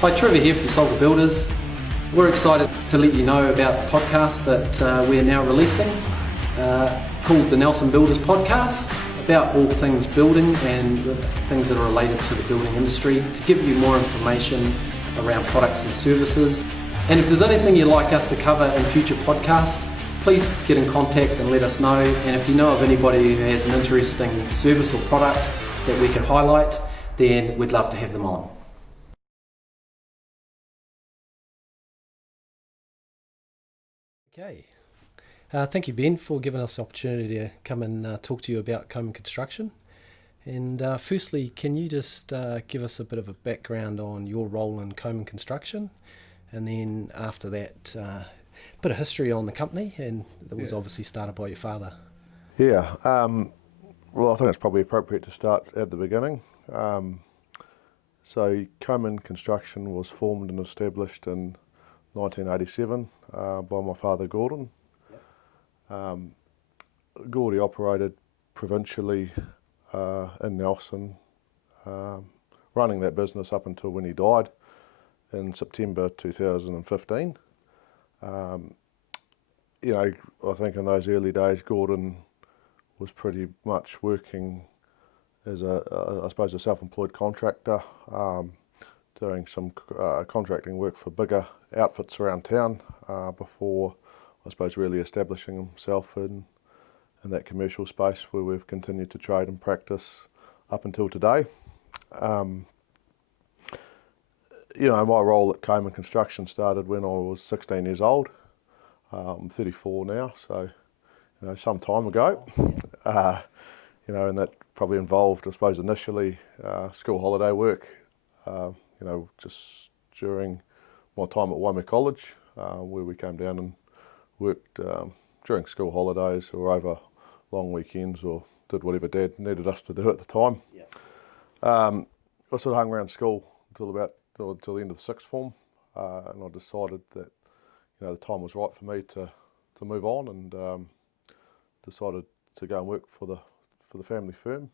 Hi, Trevor here from Solver Builders. We're excited to let you know about the podcast that we're now releasing called the Nelson Builders Podcast, about all things building and things that are related to the building industry, to give you more information around products and services. And if there's anything you'd like us to cover in future podcasts, please get in contact and let us know. And if you know of anybody who has an interesting service or product that we could highlight, then we'd love to have them on. Okay. Thank you, Ben, for giving us the opportunity to come and talk to you about Coman Construction. And firstly, can you just give us a bit of a background on your role in Coman Construction? And then after that, a bit of history on the company, and that was obviously started by your father. Yeah, well, I think it's probably appropriate to start at the beginning. So Coman Construction was formed and established in 1987 by my father Gordon. Gordy operated provincially in Nelson, running that business up until when he died in September 2015. You know, I think in those early days Gordon was pretty much working as I suppose a self-employed contractor, doing some contracting work for bigger outfits around town before, I suppose, really establishing himself in that commercial space where we've continued to trade and practice up until today. You know, my role at Coman Construction started when I was 16 years old. I'm 34 now, so you know, some time ago. You know, and that probably involved, I suppose, initially school holiday work. You know, just during my time at Waimea College, where we came down and worked during school holidays or over long weekends, or did whatever Dad needed us to do at the time. I sort of hung around school until the end of the sixth form, and I decided that the time was right for me to move on, and decided to go and work for the family firm,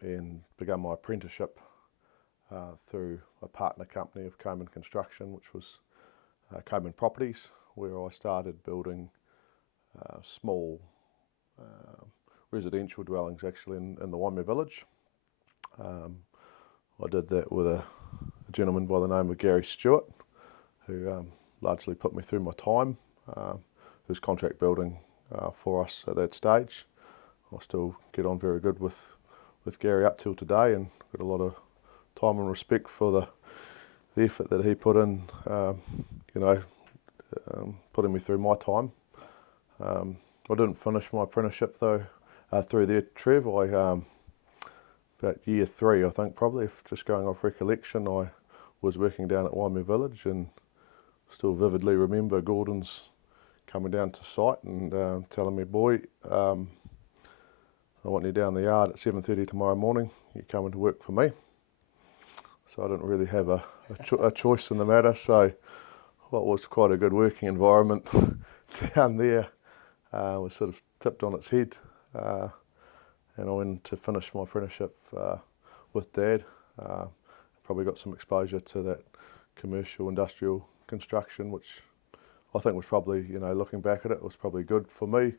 and began my apprenticeship through a partner company of Coman Construction, which was Coman Properties, where I started building small residential dwellings actually in the Waimea village. I did that with a gentleman by the name of Gary Stewart, who largely put me through my time, who's contract building for us at that stage. I still get on very good with Gary up till today, and got a lot of time and respect for the effort that he put in, putting me through my time. I didn't finish my apprenticeship though through there, Trev. About year 3, I think, probably, if just going off recollection, I was working down at Waimea Village, and still vividly remember Gordon's coming down to site and telling me, "Boy, I want you down the yard at 7:30 tomorrow morning. You're coming to work for me." So I didn't really have a choice in the matter. So what was quite a good working environment down there was sort of tipped on its head. And I went to finish my apprenticeship with Dad. Probably got some exposure to that commercial industrial construction, which I think was probably, looking back at it, was probably good for me.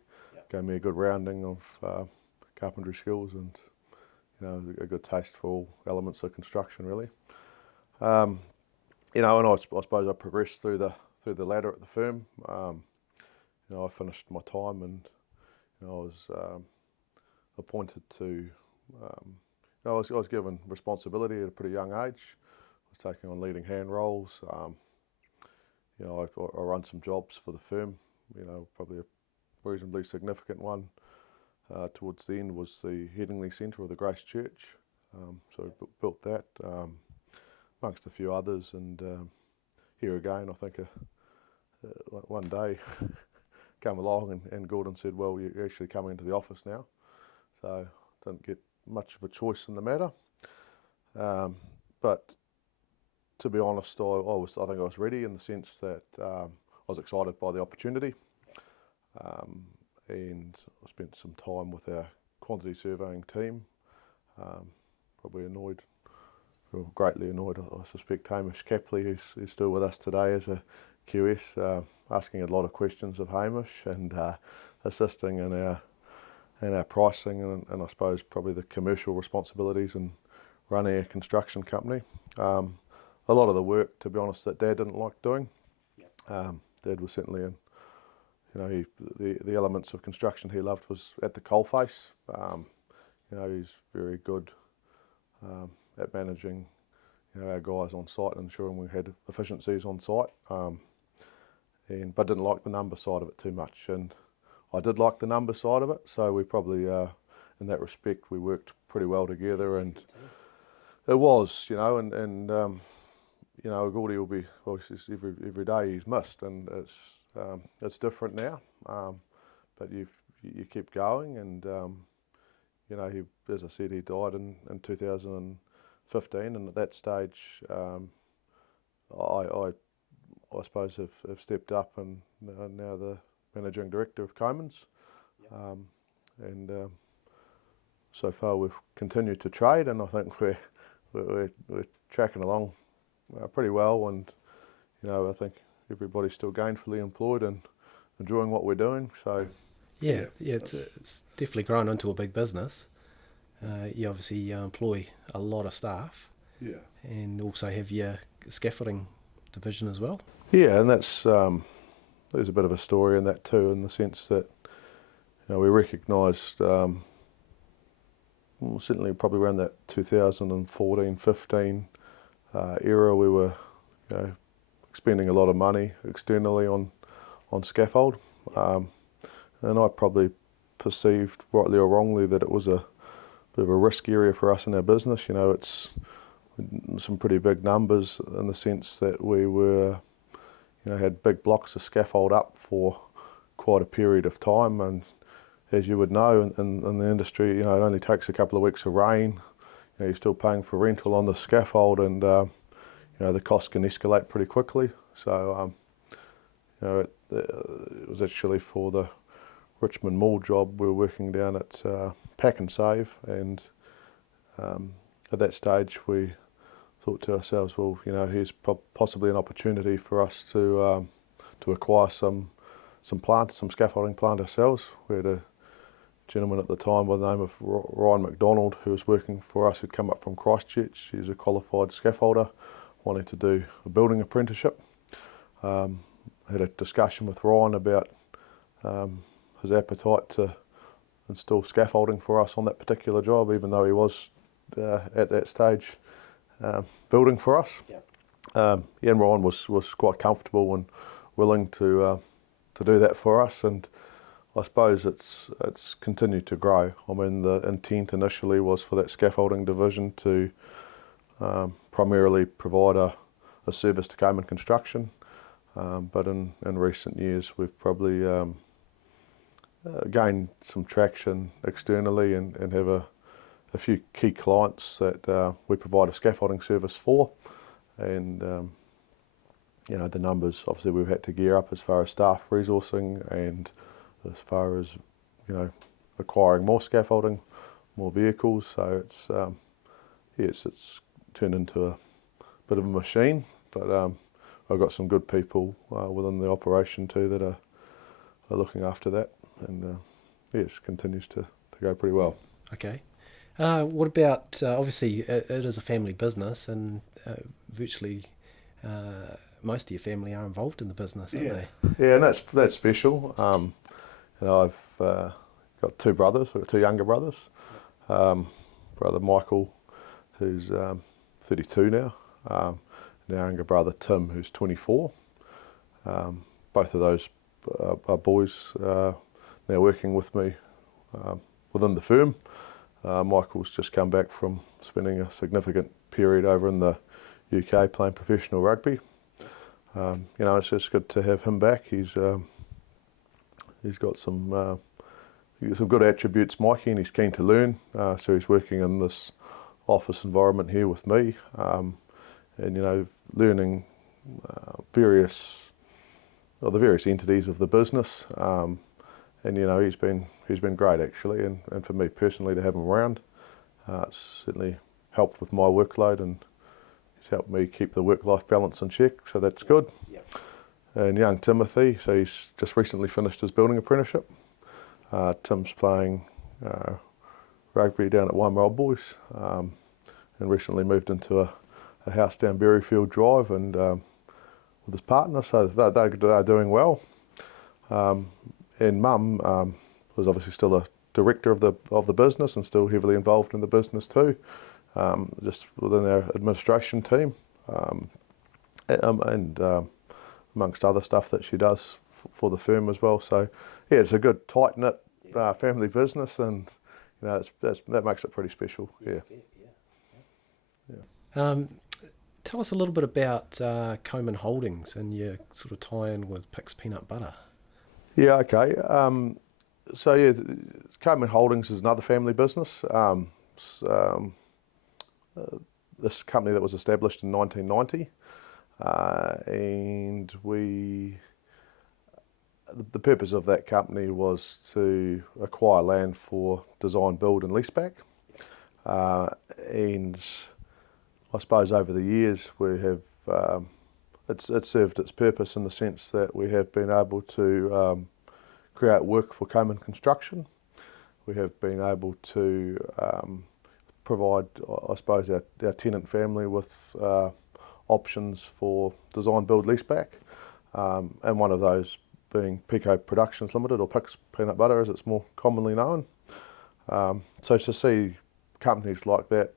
Gave me a good rounding of carpentry skills, and a good taste for all elements of construction, really. And I suppose I progressed through the ladder at the firm. I finished my time, and I was appointed to. I was given responsibility at a pretty young age. I was taking on leading hand roles. I run some jobs for the firm. Probably a reasonably significant one towards the end was the Headingley Centre of the Grace Church. So I built that amongst a few others, and here again, I think one day came along and Gordon said, "Well, you're actually coming into the office now." So didn't get much of a choice in the matter. But to be honest, I think I was ready, in the sense that I was excited by the opportunity, and I spent some time with our quantity surveying team. Probably annoyed were greatly annoyed. I suspect Hamish Capley, who's still with us today as a QS, asking a lot of questions of Hamish and assisting in our pricing and I suppose probably the commercial responsibilities and running a construction company. A lot of the work, to be honest, that Dad didn't like doing. Dad was certainly in, the elements of construction he loved was at the coalface. He's very good at managing, our guys on site and ensuring we had efficiencies on site. But didn't like the number side of it too much. And I did like the number side of it, so we probably, in that respect, we worked pretty well together. And it was, Gordy will be, obviously every day he's missed, and it's different now. But you keep going, and he, as I said, he died in 2015, and at that stage, I suppose have stepped up and now the managing director of Coman's, and so far we've continued to trade, and I think we're tracking along pretty well, and I think everybody's still gainfully employed and enjoying what we're doing. So it's definitely grown into a big business. You obviously employ a lot of staff, and also have your scaffolding division as well. Yeah, and that's there's a bit of a story in that too, in the sense that we recognised certainly probably around that 2014-15 era, we were spending a lot of money externally on scaffold, and I probably perceived, rightly or wrongly, that it was a bit of a risk area for us in our business. It's some pretty big numbers in the sense that we were, had big blocks of scaffold up for quite a period of time, and as you would know in the industry, it only takes a couple of weeks of rain. You're still paying for rental on the scaffold, and the cost can escalate pretty quickly. So it was actually for the Richmond Mall job. We were working down at Pack and Save, and at that stage we thought to ourselves, well, here's possibly an opportunity for us to acquire some scaffolding plant ourselves. We had a gentleman at the time by the name of Ryan McDonald, who was working for us, who'd come up from Christchurch. He's a qualified scaffolder, wanting to do a building apprenticeship. I had a discussion with Ryan about his appetite to install scaffolding for us on that particular job, even though he was at that stage building for us. And Ryan was quite comfortable and willing to do that for us, and I suppose it's continued to grow. I mean, the intent initially was for that scaffolding division to primarily provide a service to Coman Construction, but in recent years we've probably gained some traction externally and have a few key clients that we provide a scaffolding service for, and the numbers, obviously we've had to gear up as far as staff resourcing and as far as acquiring more scaffolding, more vehicles. So it's turned into a bit of a machine, but I've got some good people within the operation too that are looking after that, and it continues to go pretty well. Okay. What about, obviously it is a family business, and virtually most of your family are involved in the business, aren't they? Yeah, and that's special. I've got two brothers. I've got two younger brothers. Brother Michael, who's 32 now, and our younger brother Tim, who's 24. Both of those are boys now working with me within the firm. Michael's just come back from spending a significant period over in the UK playing professional rugby. It's just good to have him back. He's got some good attributes, Mikey, and he's keen to learn. So he's working in this office environment here with me, and learning the various entities of the business. And he's been great actually, and for me personally to have him around, it's certainly helped with my workload and he's helped me keep the work-life balance in check, so that's good. Yep. And young Timothy, so he's just recently finished his building apprenticeship. Tim's playing rugby down at Waimara Boys, and recently moved into a house down Berryfield Drive and with his partner, so they're doing well. And Mum was obviously still a director of the business and still heavily involved in the business too, just within our administration team, and amongst other stuff that she does for the firm as well. So yeah, it's a good tight knit family business, and you know that makes it pretty special. Yeah. Tell us a little bit about Coman Holdings and your sort of tie-in with Pics Peanut Butter. Yeah, okay. So yeah, Coman Holdings is another family business. This company that was established in 1990, and the purpose of that company was to acquire land for design, build and leaseback. And I suppose over the years we have it's served its purpose in the sense that we have been able to create work for Coman Construction. We have been able to provide, I suppose, our tenant family with options for design, build, leaseback, and one of those being Pico Productions Limited, or Pics Peanut Butter as it's more commonly known. So to see companies like that,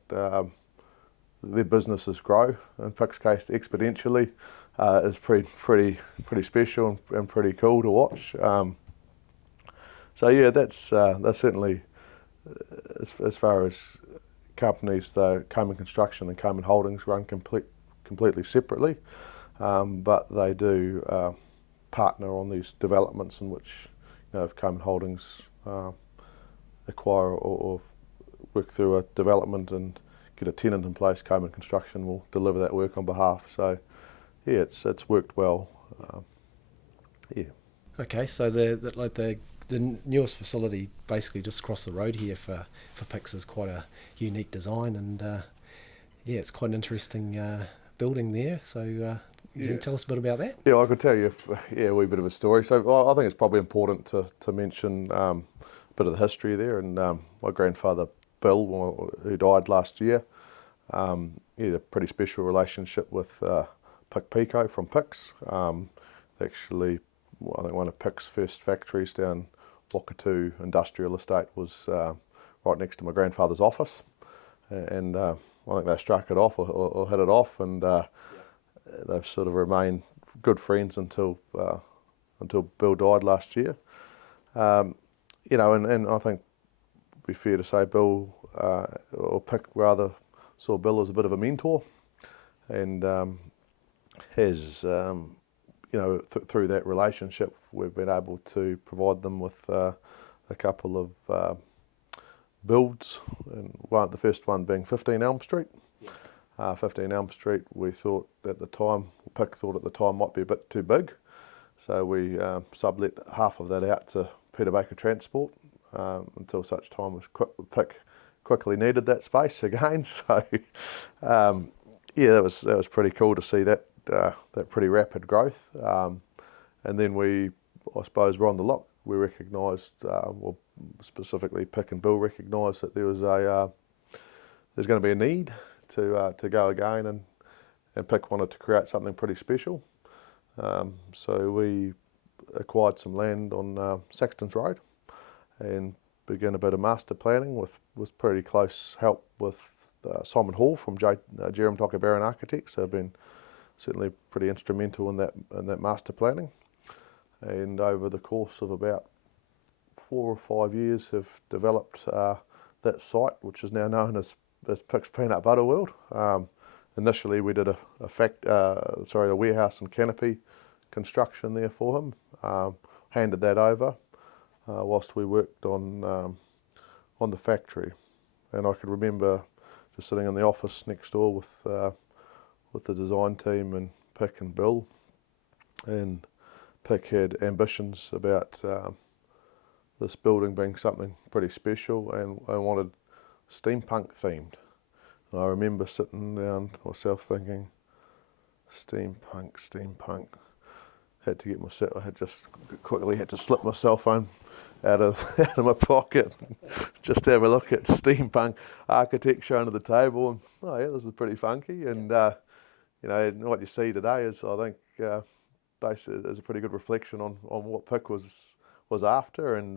their businesses grow, in Pics' case exponentially, is pretty special and pretty cool to watch. So yeah, that's certainly as far as companies, though Coman Construction and Coman Holdings run completely separately, but they do partner on these developments in which, you know, if Coman Holdings acquire or work through a development and get a tenant in place, Coman Construction will deliver that work on behalf. So yeah, it's worked well. Yeah. Okay, so the newest facility basically just across the road here for Pics is quite a unique design, and yeah, it's quite an interesting building there. So you can tell us a bit about that? Yeah, I could tell you a wee bit of a story. So I think it's probably important to mention a bit of the history there. And my grandfather Bill, who died last year, he had a pretty special relationship with Pico from Pics. Actually, I think one of Pics' first factories down Wakatu Industrial Estate was right next to my grandfather's office, and I think they struck it off or hit it off, and they've sort of remained good friends until Bill died last year. You know, and I think it'd be fair to say Bill, or Pic rather, saw Bill as a bit of a mentor, and has, you know, through that relationship, we've been able to provide them with a couple of builds, and the first one being 15 Elm Street. 15 Elm Street, we thought at the time, Pic thought at the time might be a bit too big, so we sublet half of that out to Peter Baker Transport until such time as Pic quickly needed that space again. So yeah, that was pretty cool to see that pretty rapid growth. And then I suppose we're on the lock. We recognised, well, specifically Pic and Bill recognised that there's going to be a need to go again, and Pic wanted to create something pretty special. So we acquired some land on Saxton's Road and began a bit of master planning with pretty close help with Simon Hall from Jerem Tokabaran Architects. They've been certainly pretty instrumental in that master planning, and over the course of about 4 or 5 years have developed that site, which is now known as Pics Peanut Butter World. Initially we did a warehouse and canopy construction there for him, handed that over whilst we worked on the factory, and I could remember just sitting in the office next door with the design team and Pic and Bill, and Pic had ambitions about this building being something pretty special and wanted steampunk themed. And I remember sitting down myself thinking, steampunk. Had to get myself. I had to slip my cell phone out of out of my pocket, just to have a look at steampunk architecture under the table. And oh yeah, this is pretty funky. And what you see today is, I think, basically, is a pretty good reflection on what Pic was after. And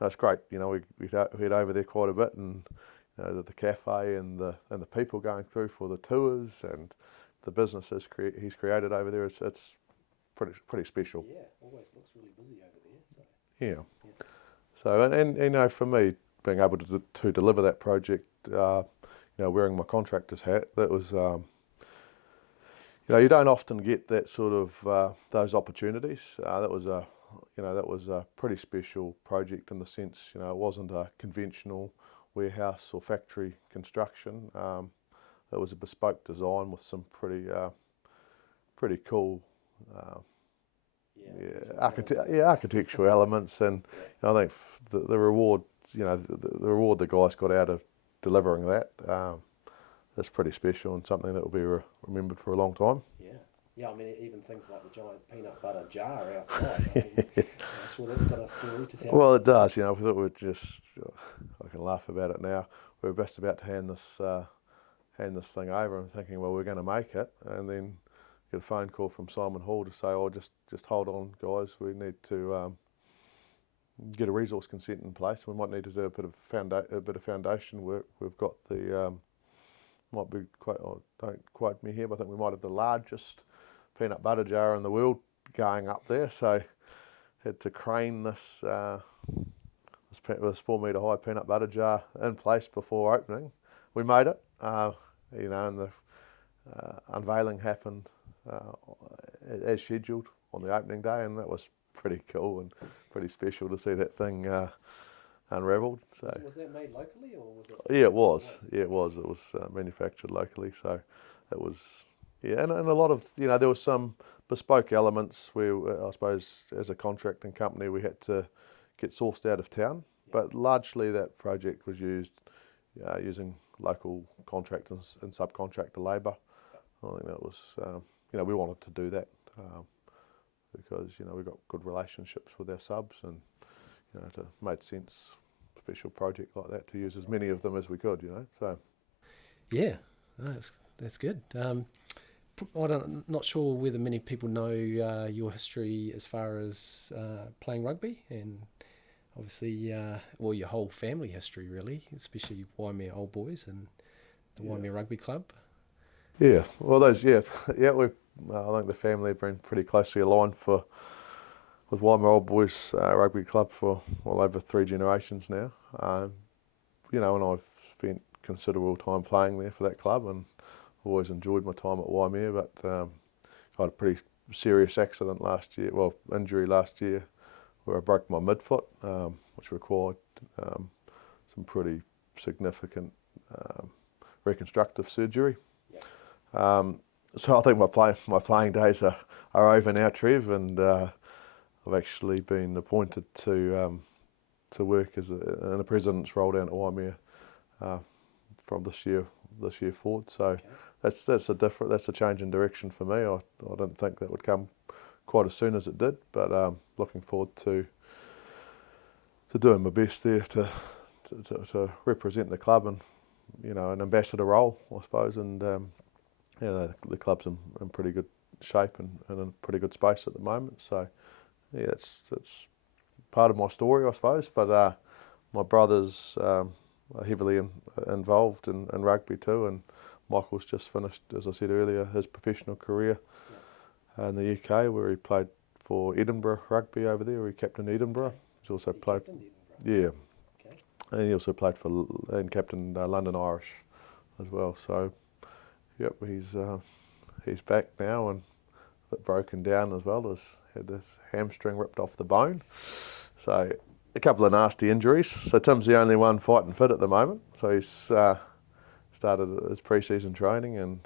it's great. We'd head over there quite a bit, and the cafe and the people going through for the tours and the businesses he's created over there. It's pretty special. Yeah, always looks really busy over there. So. Yeah. So and for me, being able to deliver that project, wearing my contractor's hat, that was you don't often get that sort of those opportunities. That was a pretty special project in the sense, it wasn't a conventional warehouse or factory construction. It was a bespoke design with some pretty cool architectural elements, and I think the reward, the reward the guys got out of delivering that, is pretty special and something that will be remembered for a long time. Yeah, I mean, even things like the giant peanut butter jar outside. I'm sure that's got a story to tell. Well, it does. We thought we'd just, I can laugh about it now. We were just about to hand this thing over and thinking, well, we're going to make it, and then get a phone call from Simon Hall to say, oh, just hold on, guys, we need to get a resource consent in place. We might need to do a bit of foundation work. We've got the don't quote me here, but I think we might have the largest peanut butter jar in the world going up there. So had to crane this 4 metre high peanut butter jar in place before opening. We made it, and the unveiling happened as scheduled on the opening day, and that was pretty cool and pretty special to see that thing unravelled. So was that made locally, or was it? Yeah, it was. Yeah, it was. It was manufactured locally, so it was. Yeah, and a lot of, there was some bespoke elements where I suppose as a contracting company we had to get sourced out of town, but largely that project was used using local contractors and subcontractor labour. I think that was, we wanted to do that because we got good relationships with our subs, and it made sense. Special project like that to use as many of them as we could, So yeah, that's good. Not sure whether many people know your history as far as playing rugby, and obviously, your whole family history really, especially Waimea Old Boys and the Waimea Rugby Club. Yeah, well, I think the family have been pretty closely aligned with Waimea Old Boys Rugby Club for over 3 generations now. And I've spent considerable time playing there for that club, and always enjoyed my time at Waimea. But I had a pretty serious accident injury last year, where I broke my midfoot, which required some pretty significant reconstructive surgery. So I think my playing days are over now, Trev, and I've actually been appointed to work in a president's role down at Waimea from this year forward. So that's a change in direction for me. I didn't think that would come quite as soon as it did, but looking forward to doing my best there to represent the club and an ambassador role, I suppose. And the club's in pretty good shape and in a pretty good space at the moment. So yeah, it's part of my story, I suppose. But my brothers are heavily involved in rugby too, and Michael's just finished, as I said earlier, his professional career in the UK, where he played for Edinburgh Rugby over there, where he captained Edinburgh. He's also played, and he also played and captained London Irish as well. So, yep, he's back now and a bit broken down as well. He's had his hamstring ripped off the bone. So a couple of nasty injuries. So Tim's the only one fighting fit at the moment. So he's started his pre-season training, and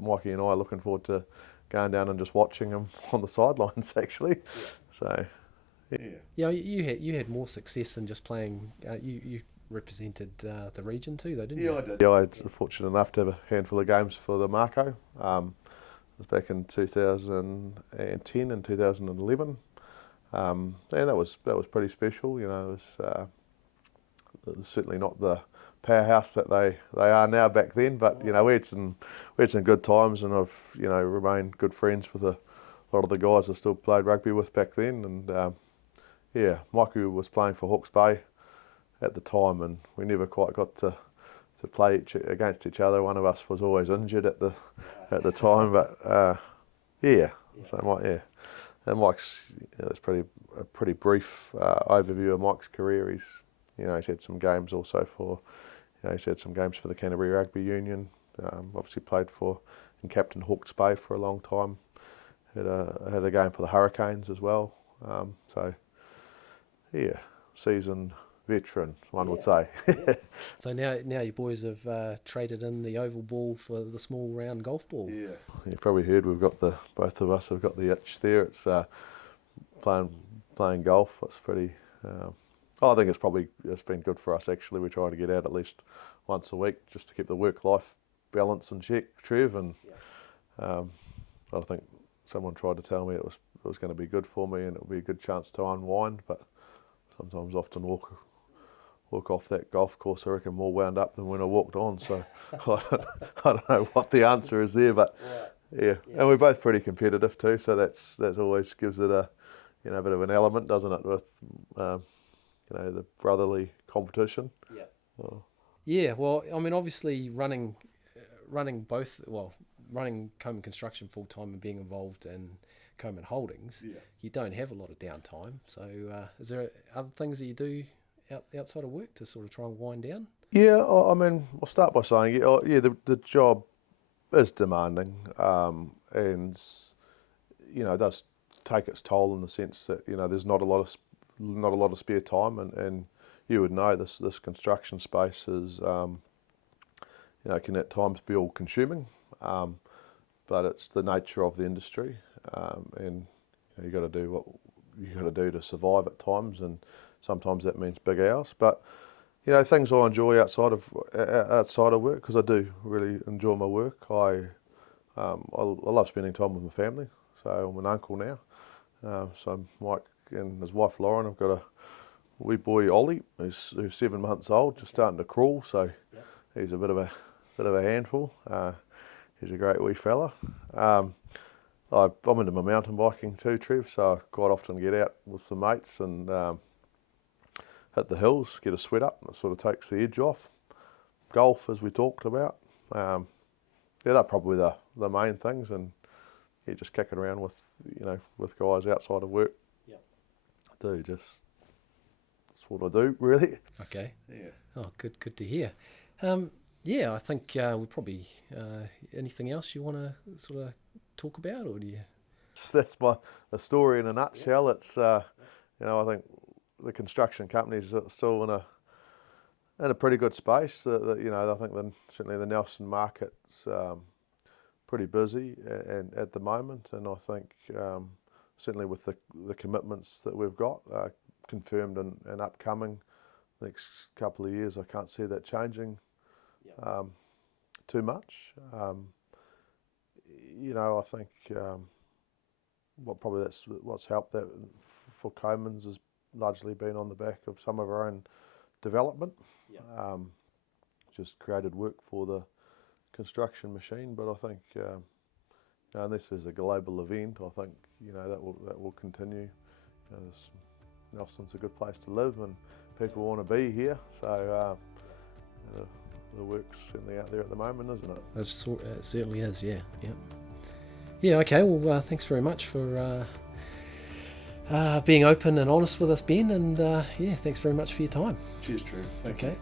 Mikey and I are looking forward to going down and just watching him on the sidelines actually. Yeah. So yeah, you had more success than just playing. You represented the region too, though, didn't you? I did. Yeah, I was fortunate enough to have a handful of games for the Marco. It was back in 2010 and 2011. And that was pretty special. You know, it was certainly not the powerhouse that they are now back then. But you know, we had some good times, and I've remained good friends with a lot of the guys I still played rugby with back then. And yeah, Mikey was playing for Hawke's Bay at the time, and we never quite got to play against each other. One of us was always injured at the time, but yeah. So and Mike's, it's a pretty brief overview of Mike's career. He's had some games also for, he's had some games for the Canterbury Rugby Union. Obviously played for and captained Hawke's Bay for a long time. Had a game for the Hurricanes as well. So yeah, seasoned veteran, one would say. So now you boys have traded in the oval ball for the small round golf ball. Yeah, you've probably heard both of us have got the itch there. It's playing golf. It's pretty. I think it's been good for us actually. We try to get out at least once a week just to keep the work-life balance in check, Trev. And I think someone tried to tell me it was going to be good for me and it would be a good chance to unwind, but sometimes often walk off that golf course, I reckon, more wound up than when I walked on. So I don't know what the answer is there, but yeah. And we're both pretty competitive too, so that always gives it a bit of an element, doesn't it, with the brotherly competition. Yeah. Well, I mean, obviously running Coman Construction full time and being involved in Coman Holdings, you don't have a lot of downtime. So is there other things that you do outside of work to sort of try and wind down? Yeah, I mean, I'll start by saying, the job is demanding, and it does take its toll in the sense that there's not a lot of spare time, and you would know this construction space is can at times be all consuming, but it's the nature of the industry, and you got to do what you got to do to survive at times, and sometimes that means big hours. But things I enjoy outside of work, because I do really enjoy my work. I love spending time with my family. So I'm an uncle now. So Mike and his wife Lauren have got a wee boy Ollie, who's 7 months old, just starting to crawl. So he's a bit of a handful. He's a great wee fella. I'm into my mountain biking too, Trev. So I quite often get out with the mates and hit the hills, get a sweat up, and it sort of takes the edge off. Golf, as we talked about, they're probably the main things, and just kicking around with guys outside of work. That's what I do, really. Okay. Yeah. Oh, good to hear. I think we probably anything else you want to sort of talk about, or do you? That's a story in a nutshell. It's I think the construction companies are still in a pretty good space. I think certainly the Nelson market's pretty busy and at the moment, and I think certainly with the commitments that we've got confirmed and upcoming next couple of years, I can't see that changing too much. I think what's helped that for Coman's has largely been on the back of some of our own development. Just created work for the construction machine, but I think unless there's a global event, I think that will continue. Nelson's a good place to live, and people want to be here. So the work's certainly out there at the moment, isn't it? It certainly is. Yeah. Okay. Well, thanks very much for being open and honest with us, Ben, and thanks very much for your time. Cheers, Trevor. Thank you.